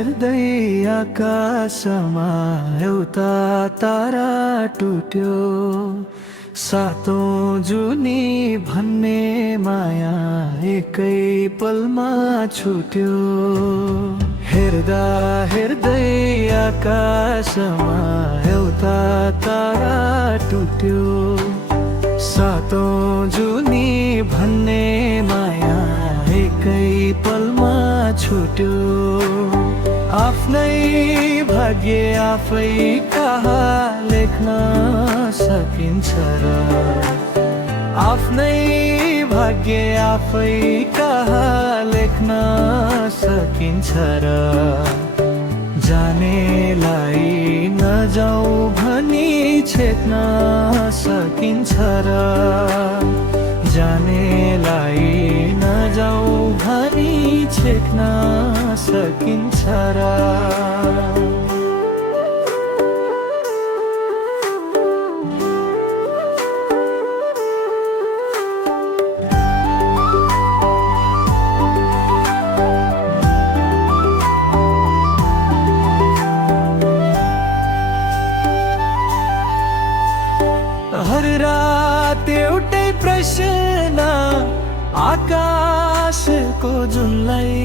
हेर्दै आकाशमा एउटा तारा टुट्यो। सातौं जुनी भन्ने माया एकै पलमा छुट्यो। हेर्दा हेर्दै आकाशमा एउटा तारा टुट्यो। सातौं जुनी भन्ने माया एकै पलमा छुट्यो। आफ्नै भाग्य आफै कहाँ लेख्न सकिन्छ र? आफ्नै भाग्य आफै कहाँ लेख्न सकिन्छ र? जानेलाई नजाऊ भनी छेक्न सकिन्छ र? जानेलाई नजाऊ भनी छेक्न सकिन्छ र? हर रात एउटै प्रश्न आकाशको जुनलाई,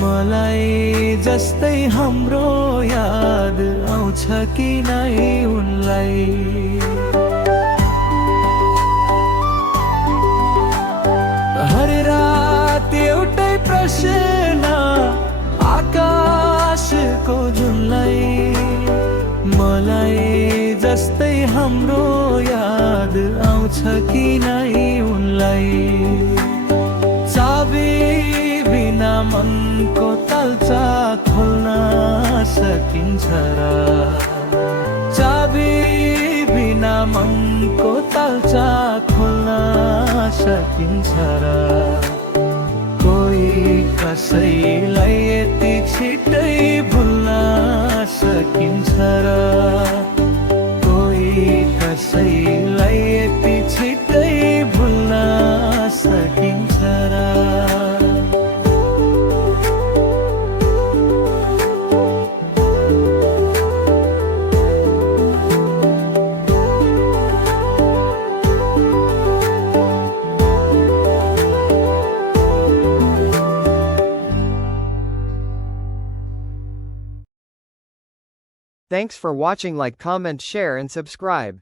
मलाई जस्तै हाम्रो याद आउँछ कि नै उनलाई? हर रात एउटै प्रश्न आकाशको जुनलाई, मलाई जस्तै हाम्रो याद आउँछ कि नै उनलाई? चाबी बिना मनको तल्चा खोल्न सकिन्छ र? चाबी बिना मनको तल्चा खोल्न सकिन्छ र? कोही कसैलाई यति छिटै भुल्न सकिन्छ र? कसैलाई यति छिटै भुल्न सकिन्छ र? Thanks for watching. Like, comment, share and subscribe.